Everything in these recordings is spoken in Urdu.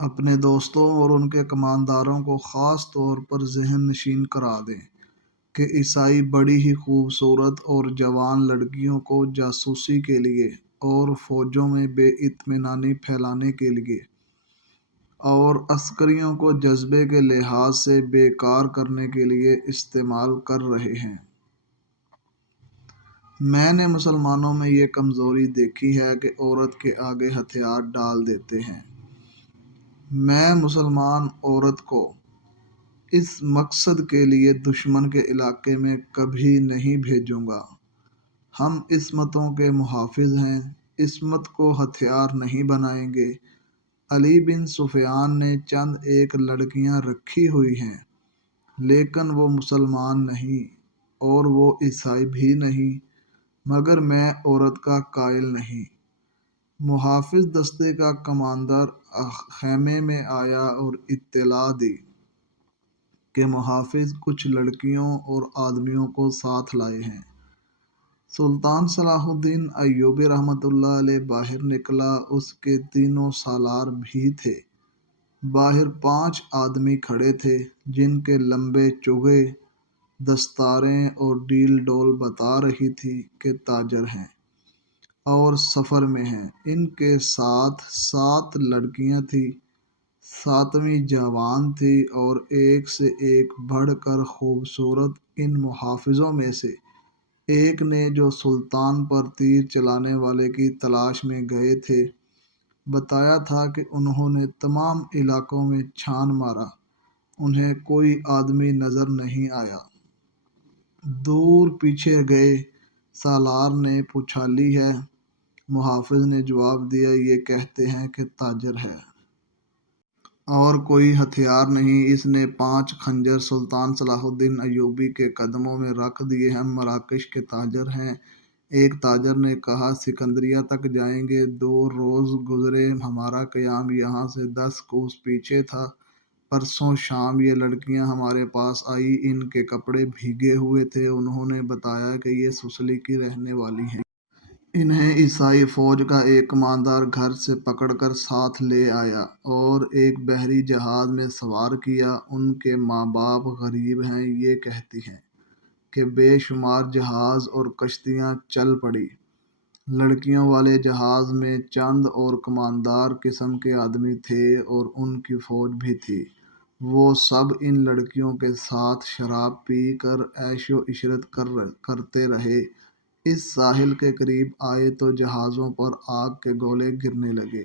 اپنے دوستوں اور ان کے کمانداروں کو خاص طور پر ذہن نشین کرا دیں کہ عیسائی بڑی ہی خوبصورت اور جوان لڑکیوں کو جاسوسی کے لیے اور فوجوں میں بے اطمینانی پھیلانے کے لیے اور عسکریوں کو جذبے کے لحاظ سے بیکار کرنے کے لیے استعمال کر رہے ہیں۔ میں نے مسلمانوں میں یہ کمزوری دیکھی ہے کہ عورت کے آگے ہتھیار ڈال دیتے ہیں۔ میں مسلمان عورت کو اس مقصد کے لیے دشمن کے علاقے میں کبھی نہیں بھیجوں گا۔ ہم عصمتوں کے محافظ ہیں، عصمت کو ہتھیار نہیں بنائیں گے۔ علی بن سفیان نے چند ایک لڑکیاں رکھی ہوئی ہیں، لیکن وہ مسلمان نہیں اور وہ عیسائی بھی نہیں، مگر میں عورت کا قائل نہیں۔ محافظ دستے کا کماندر خیمے میں آیا اور اطلاع دی کہ محافظ کچھ لڑکیوں اور آدمیوں کو ساتھ لائے ہیں۔ سلطان صلاح الدین ایوبی رحمۃ اللہ علیہ باہر نکلا، اس کے تینوں سالار بھی تھے۔ باہر 5 آدمی کھڑے تھے جن کے لمبے چوغے، دستاریں اور ڈیل ڈول بتا رہی تھی کہ تاجر ہیں اور سفر میں ہیں۔ ان کے ساتھ 7 لڑکیاں تھیں، 7ویں جوان تھی اور ایک سے ایک بڑھ کر خوبصورت۔ ان محافظوں میں سے ایک نے، جو سلطان پر تیر چلانے والے کی تلاش میں گئے تھے، بتایا تھا کہ انہوں نے تمام علاقوں میں چھان مارا، انہیں کوئی آدمی نظر نہیں آیا۔ دور پیچھے گئے سالار نے پوچھالی ہے۔ محافظ نے جواب دیا، یہ کہتے ہیں کہ تاجر ہے اور کوئی ہتھیار نہیں۔ اس نے 5 خنجر سلطان صلاح الدین ایوبی کے قدموں میں رکھ دیے، ہم مراکش کے تاجر ہیں۔ ایک تاجر نے کہا، سکندریہ تک جائیں گے، 2 روز گزرے، ہمارا قیام یہاں سے 10 کوس پیچھے تھا۔ پرسوں شام یہ لڑکیاں ہمارے پاس آئی، ان کے کپڑے بھیگے ہوئے تھے، انہوں نے بتایا کہ یہ سسلی کی رہنے والی ہیں۔ انہیں عیسائی فوج کا ایک کماندار گھر سے پکڑ کر ساتھ لے آیا اور ایک بحری جہاز میں سوار کیا۔ ان کے ماں باپ غریب ہیں، یہ کہتی ہیں کہ بے شمار جہاز اور کشتیاں چل پڑی۔ لڑکیوں والے جہاز میں چند اور کماندار قسم کے آدمی تھے اور ان کی فوج بھی تھی۔ وہ سب ان لڑکیوں کے ساتھ شراب پی کر عیش و عشرت کرتے رہے۔ اس ساحل کے قریب آئے تو جہازوں پر آگ کے گولے گرنے لگے،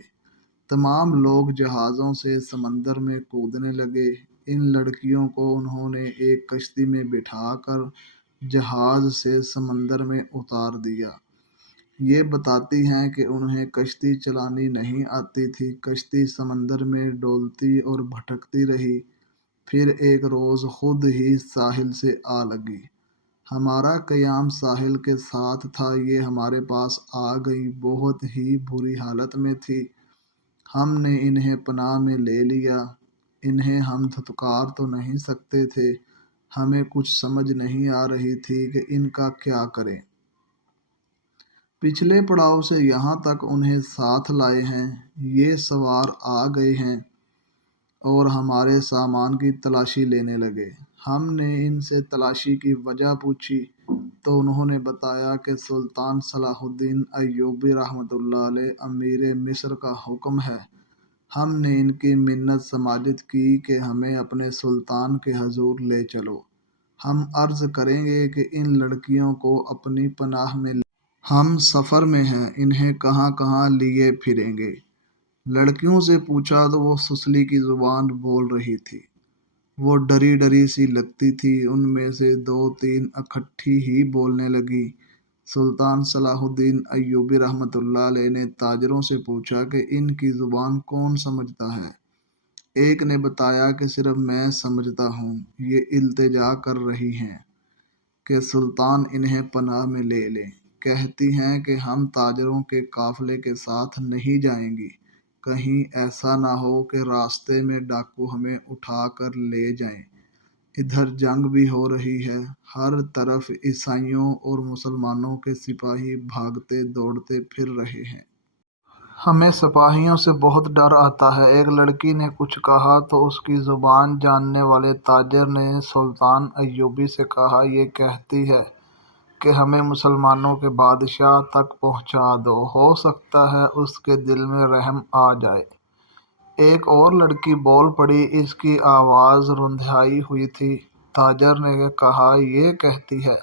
تمام لوگ جہازوں سے سمندر میں کودنے لگے۔ ان لڑکیوں کو انہوں نے ایک کشتی میں بٹھا کر جہاز سے سمندر میں اتار دیا۔ یہ بتاتی ہیں کہ انہیں کشتی چلانی نہیں آتی تھی، کشتی سمندر میں ڈولتی اور بھٹکتی رہی، پھر ایک روز خود ہی ساحل سے آ لگی۔ ہمارا قیام ساحل کے ساتھ تھا، یہ ہمارے پاس آ گئی، بہت ہی بری حالت میں تھی۔ ہم نے انہیں پناہ میں لے لیا، انہیں ہم دھتکار تو نہیں سکتے تھے، ہمیں کچھ سمجھ نہیں آ رہی تھی کہ ان کا کیا کریں۔ پچھلے پڑاؤ سے یہاں تک انہیں ساتھ لائے ہیں، یہ سوار آ گئے ہیں اور ہمارے سامان کی تلاشی لینے لگے۔ ہم نے ان سے تلاشی کی وجہ پوچھی تو انہوں نے بتایا کہ سلطان صلاح الدین ایوبی رحمۃ اللہ علیہ امیر مصر کا حکم ہے۔ ہم نے ان کی منت سماجت کی کہ ہمیں اپنے سلطان کے حضور لے چلو، ہم عرض کریں گے کہ ان لڑکیوں کو اپنی پناہ میں ہم سفر میں ہیں، انہیں کہاں کہاں لیے پھریں گے۔ لڑکیوں سے پوچھا تو وہ سسلی کی زبان بول رہی تھی، وہ ڈری ڈری سی لگتی تھی، ان میں سے 2-3 اکٹھی ہی بولنے لگی۔ سلطان صلاح الدین ایوبی رحمۃ اللہ علیہ نے تاجروں سے پوچھا کہ ان کی زبان کون سمجھتا ہے؟ ایک نے بتایا کہ صرف میں سمجھتا ہوں، یہ التجا کر رہی ہیں کہ سلطان انہیں پناہ میں لے لیں، کہتی ہیں کہ ہم تاجروں کے قافلے کے ساتھ نہیں جائیں گی، کہیں ایسا نہ ہو کہ راستے میں ڈاکو ہمیں اٹھا کر لے جائیں۔ ادھر جنگ بھی ہو رہی ہے، ہر طرف عیسائیوں اور مسلمانوں کے سپاہی بھاگتے دوڑتے پھر رہے ہیں۔ ہمیں سپاہیوں سے بہت ڈر آتا ہے۔ ایک لڑکی نے کچھ کہا تو اس کی زبان جاننے والے تاجر نے سلطان ایوبی سے کہا، یہ کہتی ہے کہ ہمیں مسلمانوں کے بادشاہ تک پہنچا دو، ہو سکتا ہے اس کے دل میں رحم آ جائے۔ ایک اور لڑکی بول پڑی، اس کی آواز رندھائی ہوئی تھی۔ تاجر نے کہا، یہ کہتی ہے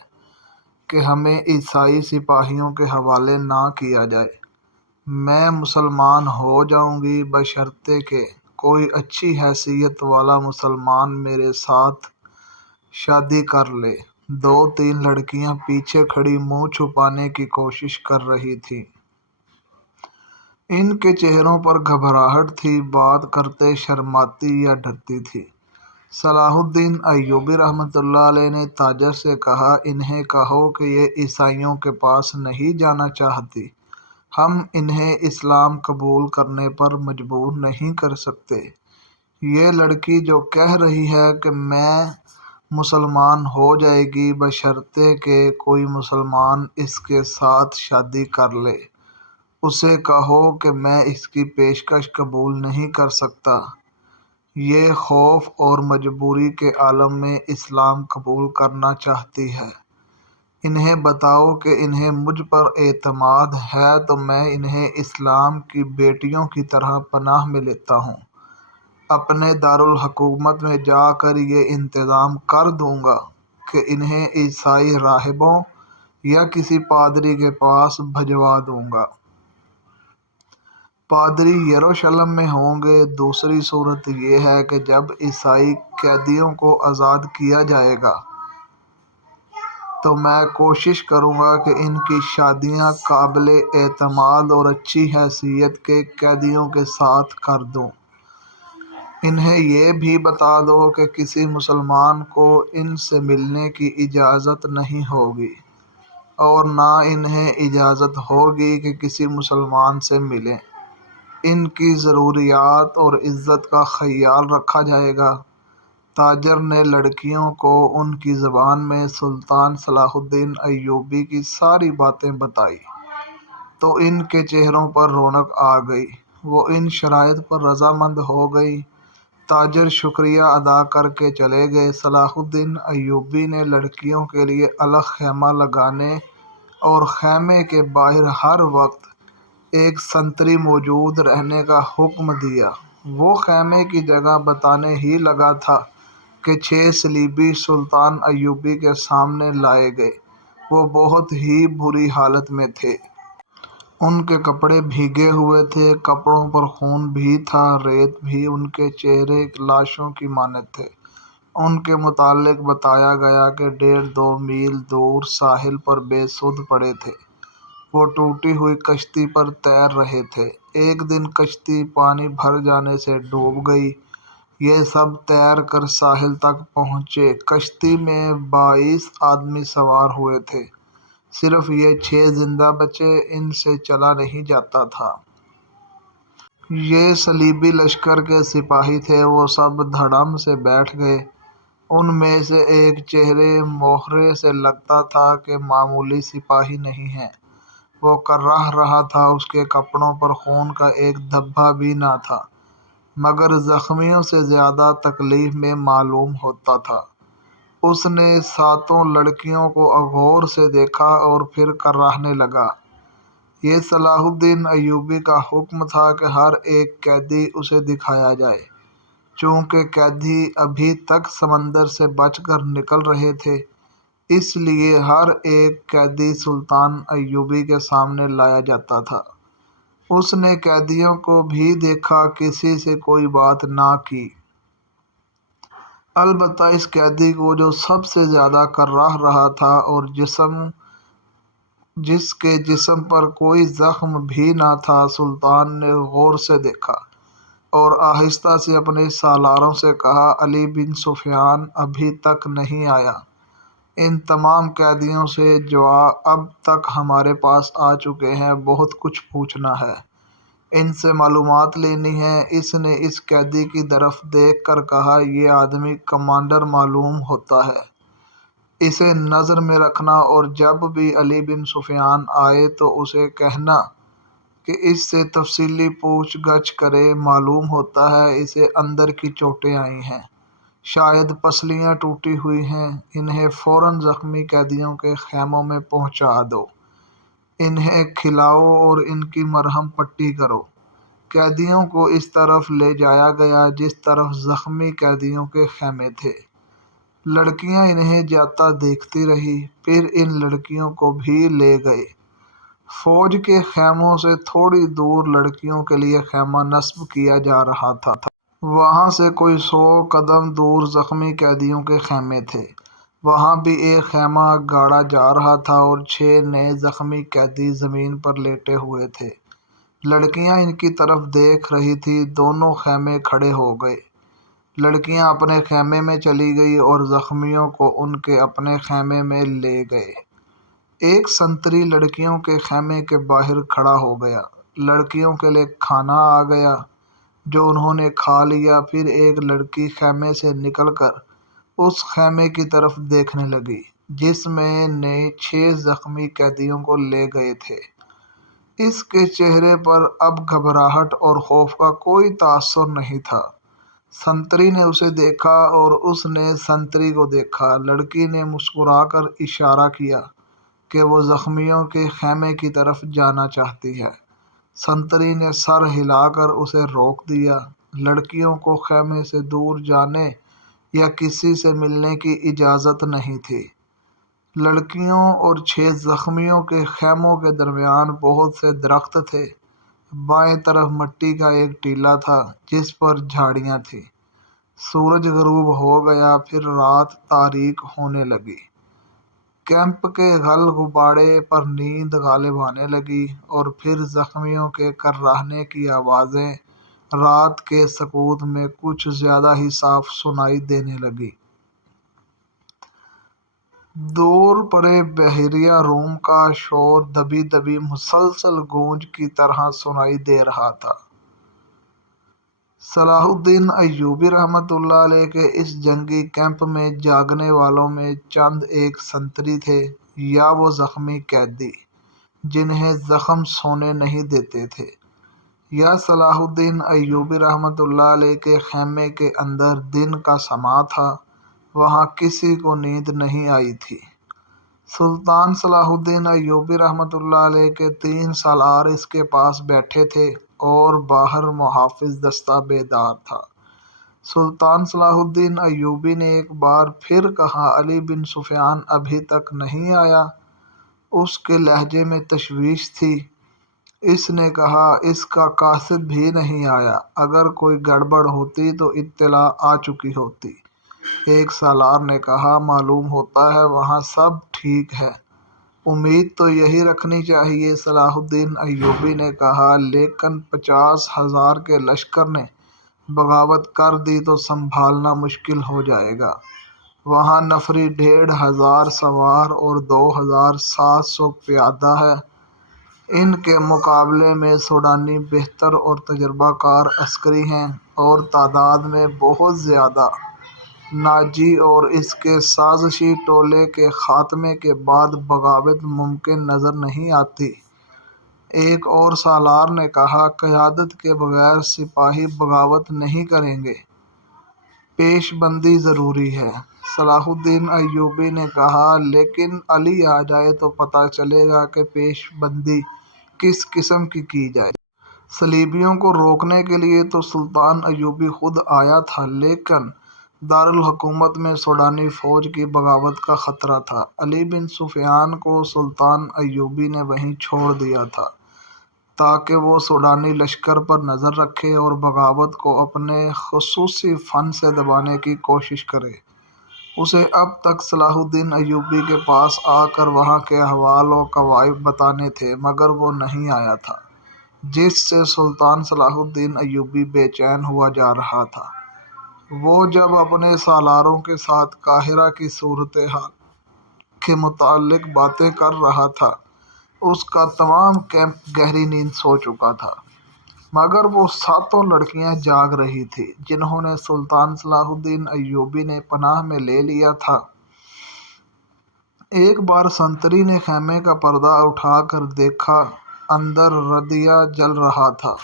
کہ ہمیں عیسائی سپاہیوں کے حوالے نہ کیا جائے۔ میں مسلمان ہو جاؤں گی بشرطے کہ کوئی اچھی حیثیت والا مسلمان میرے ساتھ شادی کر لے۔ دو تین لڑکیاں پیچھے کھڑی منہ چھپانے کی کوشش کر رہی تھیں۔ ان کے چہروں پر گھبراہٹ تھی، بات کرتے شرماتی یا ڈرتی تھی۔ صلاح الدین ایوبی رحمۃ اللہ علیہ نے تاجر سے کہا، انہیں کہو کہ یہ عیسائیوں کے پاس نہیں جانا چاہتی، ہم انہیں اسلام قبول کرنے پر مجبور نہیں کر سکتے۔ یہ لڑکی جو کہہ رہی ہے کہ میں مسلمان ہو جائے گی بشرطے کہ کوئی مسلمان اس کے ساتھ شادی کر لے، اسے کہو کہ میں اس کی پیشکش قبول نہیں کر سکتا۔ یہ خوف اور مجبوری کے عالم میں اسلام قبول کرنا چاہتی ہے۔ انہیں بتاؤ کہ انہیں مجھ پر اعتماد ہے تو میں انہیں اسلام کی بیٹیوں کی طرح پناہ میں لیتا ہوں۔ اپنے دارالحکومت میں جا کر یہ انتظام کر دوں گا کہ انہیں عیسائی راہبوں یا کسی پادری کے پاس بھجوا دوں گا۔ پادری یروشلم میں ہوں گے۔ دوسری صورت یہ ہے کہ جب عیسائی قیدیوں کو آزاد کیا جائے گا تو میں کوشش کروں گا کہ ان کی شادیاں قابل اعتماد اور اچھی حیثیت کے قیدیوں کے ساتھ کر دوں۔ انہیں یہ بھی بتا دو کہ کسی مسلمان کو ان سے ملنے کی اجازت نہیں ہوگی اور نہ انہیں اجازت ہوگی کہ کسی مسلمان سے ملیں۔ ان کی ضروریات اور عزت کا خیال رکھا جائے گا۔ تاجر نے لڑکیوں کو ان کی زبان میں سلطان صلاح الدین ایوبی کی ساری باتیں بتائیں تو ان کے چہروں پر رونق آ گئی۔ وہ ان شرائط پر رضامند ہو گئیں۔ تاجر شکریہ ادا کر کے چلے گئے۔ صلاح الدین ایوبی نے لڑکیوں کے لیے الگ خیمہ لگانے اور خیمے کے باہر ہر وقت ایک سنتری موجود رہنے کا حکم دیا۔ وہ خیمے کی جگہ بتانے ہی لگا تھا کہ 6 صلیبی سلطان ایوبی کے سامنے لائے گئے۔ وہ بہت ہی بری حالت میں تھے۔ ان کے کپڑے بھیگے ہوئے تھے، کپڑوں پر خون بھی تھا، ریت بھی۔ ان کے چہرے لاشوں کی مانند تھے۔ ان کے متعلق بتایا گیا کہ 1.5-2 میل دور ساحل پر بے سدھ پڑے تھے۔ وہ ٹوٹی ہوئی کشتی پر تیر رہے تھے۔ ایک دن کشتی پانی بھر جانے سے ڈوب گئی۔ یہ سب تیر کر ساحل تک پہنچے۔ کشتی میں 22 آدمی سوار ہوئے تھے، صرف یہ 6 زندہ بچے، ان سے چلا نہیں جاتا تھا۔ یہ صلیبی لشکر کے سپاہی تھے، وہ سب دھڑم سے بیٹھ گئے۔ ان میں سے ایک چہرے مہرے سے لگتا تھا کہ معمولی سپاہی نہیں ہے۔ وہ کر رہا تھا، اس کے کپڑوں پر خون کا ایک دھبا بھی نہ تھا، مگر زخمیوں سے زیادہ تکلیف میں معلوم ہوتا تھا۔ اس نے 7 لڑکیوں کو غور سے دیکھا اور پھر کراہنے لگا۔ یہ صلاح الدین ایوبی کا حکم تھا کہ ہر ایک قیدی اسے دکھایا جائے۔ چونکہ قیدی ابھی تک سمندر سے بچ کر نکل رہے تھے، اس لیے ہر ایک قیدی سلطان ایوبی کے سامنے لایا جاتا تھا۔ اس نے قیدیوں کو بھی دیکھا، کسی سے کوئی بات نہ کی۔ البتہ اس قیدی کو جو سب سے زیادہ کراہ رہا تھا اور جس کے جسم پر کوئی زخم بھی نہ تھا، سلطان نے غور سے دیکھا اور آہستہ سے اپنے سالاروں سے کہا، علی بن سفیان ابھی تک نہیں آیا۔ ان تمام قیدیوں سے جو اب تک ہمارے پاس آ چکے ہیں، بہت کچھ پوچھنا ہے، ان سے معلومات لینی ہے۔ اس نے اس قیدی کی طرف دیکھ کر کہا، یہ آدمی کمانڈر معلوم ہوتا ہے، اسے نظر میں رکھنا اور جب بھی علی بن سفیان آئے تو اسے کہنا کہ اس سے تفصیلی پوچھ گچھ کرے، معلوم ہوتا ہے اسے اندر کی چوٹیں آئی ہیں، شاید پسلیاں ٹوٹی ہوئی ہیں، انہیں فوراً زخمی قیدیوں کے خیموں میں پہنچا دو، انہیں کھلاؤ اور ان کی مرہم پٹی کرو۔ قیدیوں کو اس طرف لے جایا گیا جس طرف زخمی قیدیوں کے خیمے تھے۔ لڑکیاں انہیں جاتا دیکھتی رہی، پھر ان لڑکیوں کو بھی لے گئے۔ فوج کے خیموں سے تھوڑی دور لڑکیوں کے لیے خیمہ نصب کیا جا رہا تھا۔ وہاں سے کوئی 100 قدم دور زخمی قیدیوں کے خیمے تھے، وہاں بھی ایک خیمہ گاڑا جا رہا تھا اور 6 نئے زخمی قیدی زمین پر لیٹے ہوئے تھے۔ لڑکیاں ان کی طرف دیکھ رہی تھیں، دونوں خیمے کھڑے ہو گئے۔ لڑکیاں اپنے خیمے میں چلی گئی اور زخمیوں کو ان کے اپنے خیمے میں لے گئے۔ ایک سنتری لڑکیوں کے خیمے کے باہر کھڑا ہو گیا۔ لڑکیوں کے لیے کھانا آ گیا جو انہوں نے کھا لیا۔ پھر ایک لڑکی خیمے سے نکل کر اس خیمے کی طرف دیکھنے لگی جس میں نے 6 زخمی قیدیوں کو لے گئے تھے۔ اس کے چہرے پر اب گھبراہٹ اور خوف کا کوئی تاثر نہیں تھا۔ سنتری نے اسے دیکھا اور اس نے سنتری کو دیکھا۔ لڑکی نے مسکرا کر اشارہ کیا کہ وہ زخمیوں کے خیمے کی طرف جانا چاہتی ہے۔ سنتری نے سر ہلا کر اسے روک دیا۔ لڑکیوں کو خیمے سے دور جانے یا کسی سے ملنے کی اجازت نہیں تھی۔ لڑکیوں اور 6 زخمیوں کے خیموں کے درمیان بہت سے درخت تھے۔ بائیں طرف مٹی کا ایک ٹیلہ تھا جس پر جھاڑیاں تھیں۔ سورج غروب ہو گیا، پھر رات تاریک ہونے لگی۔ کیمپ کے غل غبارے پر نیند غالب آنے لگی اور پھر زخمیوں کے کراہنے کی آوازیں رات کے سکوت میں کچھ زیادہ ہی صاف سنائی دینے لگیں۔ دور پرے بحیرہ روم کا شور دبی دبی مسلسل گونج کی طرح سنائی دے رہا تھا۔ صلاح الدین ایوبی رحمۃ اللہ علیہ کے اس جنگی کیمپ میں جاگنے والوں میں چند ایک سنتری تھے یا وہ زخمی قیدی جنہیں زخم سونے نہیں دیتے تھے، یا صلاح الدین ایوبی رحمۃ اللہ علیہ کے خیمے کے اندر دن کا سماں تھا، وہاں کسی کو نیند نہیں آئی تھی۔ سلطان صلاح الدین ایوبی رحمۃ اللہ علیہ کے 3 سالار اس کے پاس بیٹھے تھے اور باہر محافظ دستہ بیدار تھا۔ سلطان صلاح الدین ایوبی نے ایک بار پھر کہا، علی بن سفیان ابھی تک نہیں آیا؟ اس کے لہجے میں تشویش تھی۔ اس نے کہا، اس کا قاصد بھی نہیں آیا، اگر کوئی گڑبڑ ہوتی تو اطلاع آ چکی ہوتی۔ ایک سالار نے کہا، معلوم ہوتا ہے وہاں سب ٹھیک ہے۔ امید تو یہی رکھنی چاہیے، صلاح الدین ایوبی نے کہا، لیکن 50,000 کے لشکر نے بغاوت کر دی تو سنبھالنا مشکل ہو جائے گا۔ وہاں نفری 1,500 سوار اور 2,700 پیادہ ہے۔ ان کے مقابلے میں سوڈانی بہتر اور تجربہ کار عسکری ہیں اور تعداد میں بہت زیادہ۔ ناجی اور اس کے سازشی ٹولے کے خاتمے کے بعد بغاوت ممکن نظر نہیں آتی۔ ایک اور سالار نے کہا، قیادت کے بغیر سپاہی بغاوت نہیں کریں گے، پیش بندی ضروری ہے۔ صلاح الدین ایوبی نے کہا، لیکن علی آ جائے تو پتہ چلے گا کہ پیش بندی کس قسم کی جائے۔ صلیبیوں کو روکنے کے لیے تو سلطان ایوبی خود آیا تھا، لیکن دارالحکومت میں سوڈانی فوج کی بغاوت کا خطرہ تھا۔ علی بن سفیان کو سلطان ایوبی نے وہیں چھوڑ دیا تھا تاکہ وہ سوڈانی لشکر پر نظر رکھے اور بغاوت کو اپنے خصوصی فن سے دبانے کی کوشش کرے۔ اسے اب تک صلاح الدین ایوبی کے پاس آ کر وہاں کے احوال و قوائف بتانے تھے، مگر وہ نہیں آیا تھا، جس سے سلطان صلاح الدین ایوبی بے چین ہوا جا رہا تھا۔ وہ جب اپنے سالاروں کے ساتھ قاہرہ کی صورتحال کے متعلق باتیں کر رہا تھا، اس کا تمام کیمپ گہری نیند سو چکا تھا، مگر وہ 7 لڑکیاں جاگ رہی تھیں جنہوں نے سلطان صلاح الدین ایوبی نے پناہ میں لے لیا تھا۔ ایک بار سنتری نے خیمے کا پردہ اٹھا کر دیکھا، اندر ردیا جل رہا تھا۔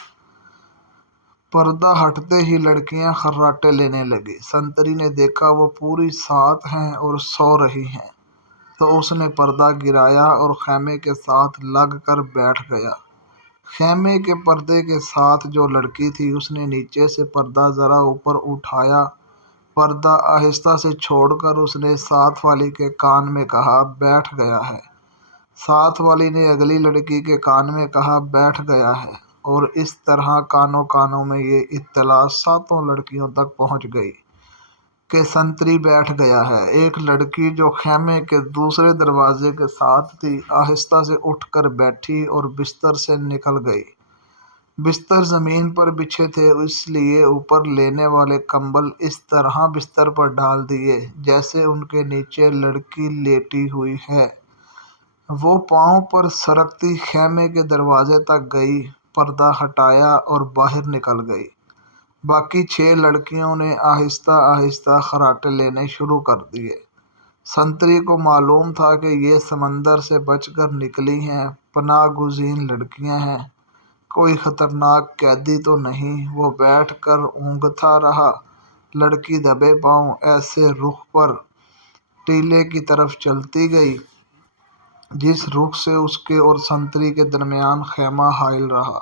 پردہ ہٹتے ہی لڑکیاں خراٹے لینے لگیں۔ سنتری نے دیکھا وہ پوری ساتھ ہیں اور سو رہی ہیں، تو اس نے پردہ گرایا اور خیمے کے ساتھ لگ کر بیٹھ گیا۔ خیمے کے پردے کے ساتھ جو لڑکی تھی اس نے نیچے سے پردہ ذرا اوپر اٹھایا۔ پردہ آہستہ سے چھوڑ کر اس نے ساتھ والی کے کان میں کہا، بیٹھ گیا ہے۔ ساتھ والی نے اگلی لڑکی کے کان میں کہا، بیٹھ گیا ہے، اور اس طرح کانوں کانوں میں یہ اطلاع ساتوں لڑکیوں تک پہنچ گئی کہ سنتری بیٹھ گیا ہے۔ ایک لڑکی جو خیمے کے دوسرے دروازے کے ساتھ تھی آہستہ سے اٹھ کر بیٹھی اور بستر سے نکل گئی۔ بستر زمین پر بچھے تھے، اس لیے اوپر لینے والے کمبل اس طرح بستر پر ڈال دیے جیسے ان کے نیچے لڑکی لیٹی ہوئی ہے۔ وہ پاؤں پر سرکتی خیمے کے دروازے تک گئی، پردہ ہٹایا اور باہر نکل گئی۔ باقی 6 لڑکیوں نے آہستہ آہستہ خراٹے لینے شروع کر دیے۔ سنتری کو معلوم تھا کہ یہ سمندر سے بچ کر نکلی ہیں، پناہ گزین لڑکیاں ہیں، کوئی خطرناک قیدی تو نہیں۔ وہ بیٹھ کر اونگتا رہا۔ لڑکی دبے پاؤں ایسے رخ پر ٹیلے کی طرف چلتی گئی جس رخ سے اس کے اور سنتری کے درمیان خیمہ حائل رہا۔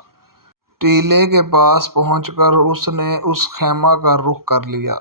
ٹیلے کے پاس پہنچ کر اس نے اس خیمہ کا رخ کر لیا۔